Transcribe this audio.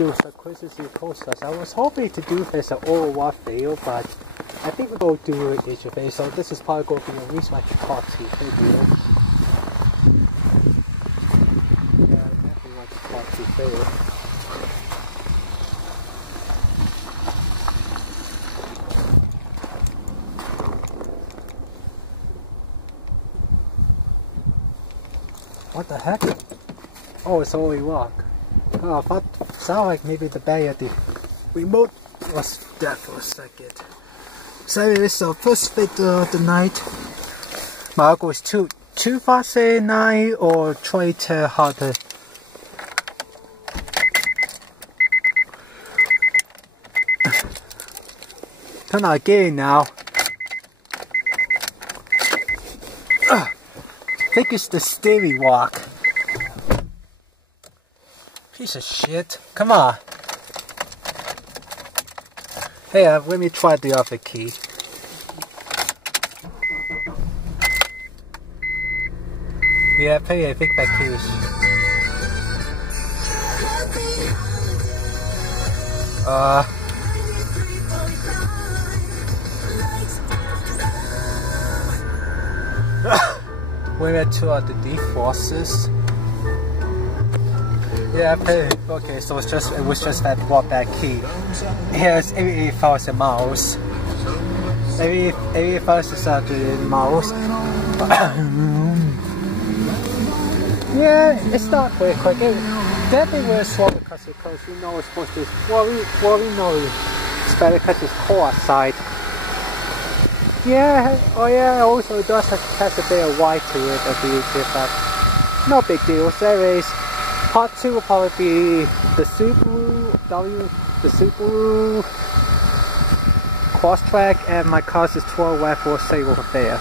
do some quizzes and coasters. I was hoping to do this all one video, but I think we're going to do it each video. So this is probably going to be a research part 2 video. Yeah, definitely like a part 2 video. What the heck? Oh, it's only rock. Oh, but sound like maybe the the remote was dead for a second. So it's the first video of the night. My uncle is too fast at night or try to harder. Turn on again now. I think it's the Stevie walk. Piece of shit. Come on. Hey, let me try the other key. Yeah, I think that key is... we went to the deforces. Yeah, okay, so it was just that brought-back key. Here's 88,000 miles. 88,000 miles. Yeah, it's not very quick. It definitely will slow because we know it's supposed to. Well, we know it's better because it's cold outside. Yeah, oh yeah, also it does has a bit of white to it, but no big deal. Anyways, part 2 will probably be the Subaru Crosstrek, and my car's is 12 watt for sale there.